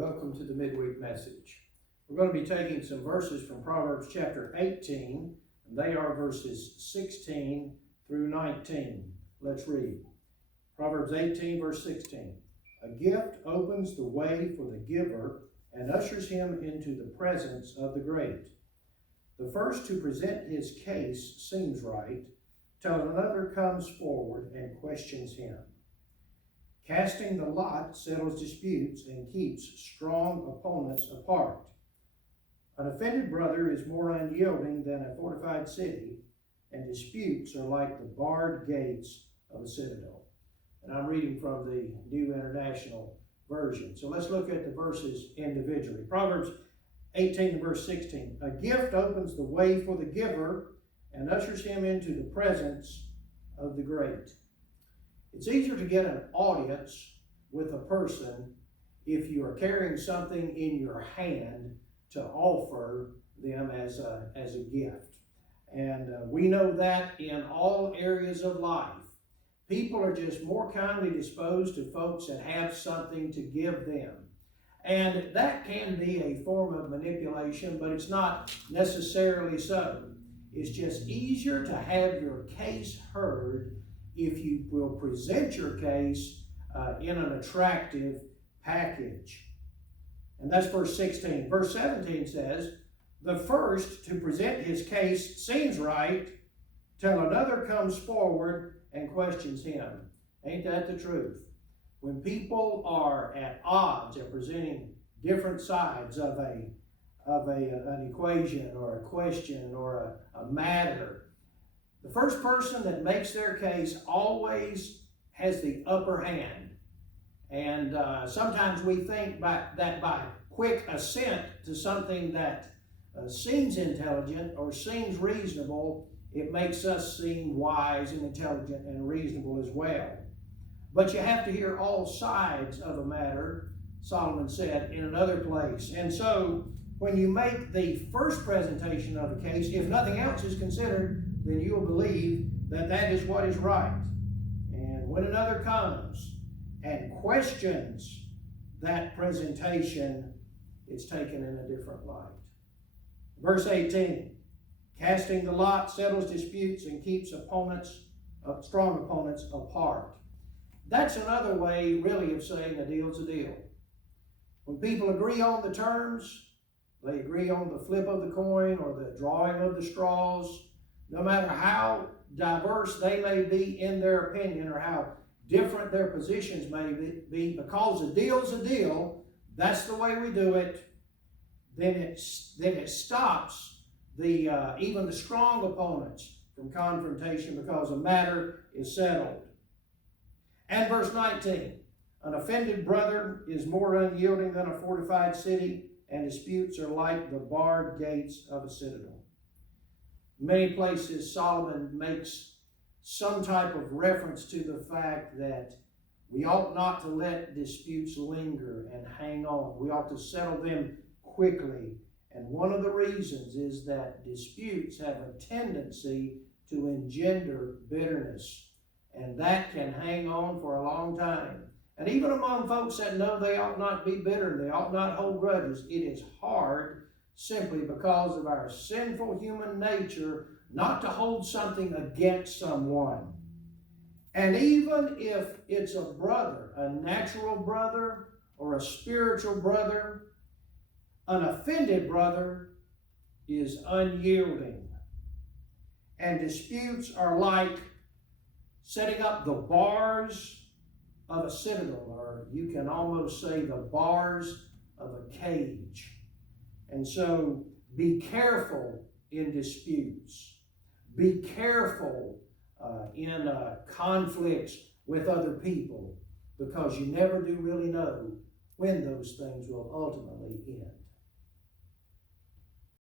Welcome to the midweek message. We're going to be taking some verses from Proverbs chapter 18, and they are verses 16 through 19. Let's read. Proverbs 18, verse 16. A gift opens the way for the giver and ushers him into the presence of the great. The first to present his case seems right, till another comes forward and questions him. Casting the lot settles disputes and keeps strong opponents apart. An offended brother is more unyielding than a fortified city, and disputes are like the barred gates of a citadel. And I'm reading from the New International Version. So let's look at the verses individually. Proverbs 18 verse 16. A gift opens the way for the giver and ushers him into the presence of the great. It's easier to get an audience with a person if you are carrying something in your hand to offer them as a gift. And we know that in all areas of life. People are just more kindly disposed to folks that have something to give them. And that can be a form of manipulation, but it's not necessarily so. It's just easier to have your case heard if you will present your case in an attractive package. And that's verse 16. Verse 17 says, the first to present his case seems right, till another comes forward and questions him. Ain't that the truth? When people are at odds and presenting different sides of an equation or a question or a matter, the first person that makes their case always has the upper hand. And sometimes we think that by quick assent to something that seems intelligent or seems reasonable, it makes us seem wise and intelligent and reasonable as well. But you have to hear all sides of a matter, Solomon said in another place. And so when you make the first presentation of a case, if nothing else is considered, then you'll believe that that is what is right. And when another comes and questions that presentation, it's taken in a different light. Verse 18, casting the lot settles disputes and keeps strong opponents apart. That's another way, really, of saying a deal's a deal. When people agree on the terms, they agree on the flip of the coin or the drawing of the straws, no matter how diverse they may be in their opinion or how different their positions may be, because a deal's a deal, that's the way we do it, then it stops even the strong opponents from confrontation because a matter is settled. And verse 19, an offended brother is more unyielding than a fortified city, and disputes are like the barred gates of a citadel. In many places, Solomon makes some type of reference to the fact that we ought not to let disputes linger and hang on. We ought to settle them quickly. And one of the reasons is that disputes have a tendency to engender bitterness. And that can hang on for a long time. And even among folks that know they ought not be bitter, they ought not hold grudges, it is hard simply because of our sinful human nature not to hold something against someone. And even if it's a brother, a natural brother or a spiritual brother, an offended brother is unyielding. And disputes are like setting up the bars of a citadel, or you can almost say the bars of a cage. And so be careful in disputes. Be careful in conflicts with other people, because you never do really know when those things will ultimately end.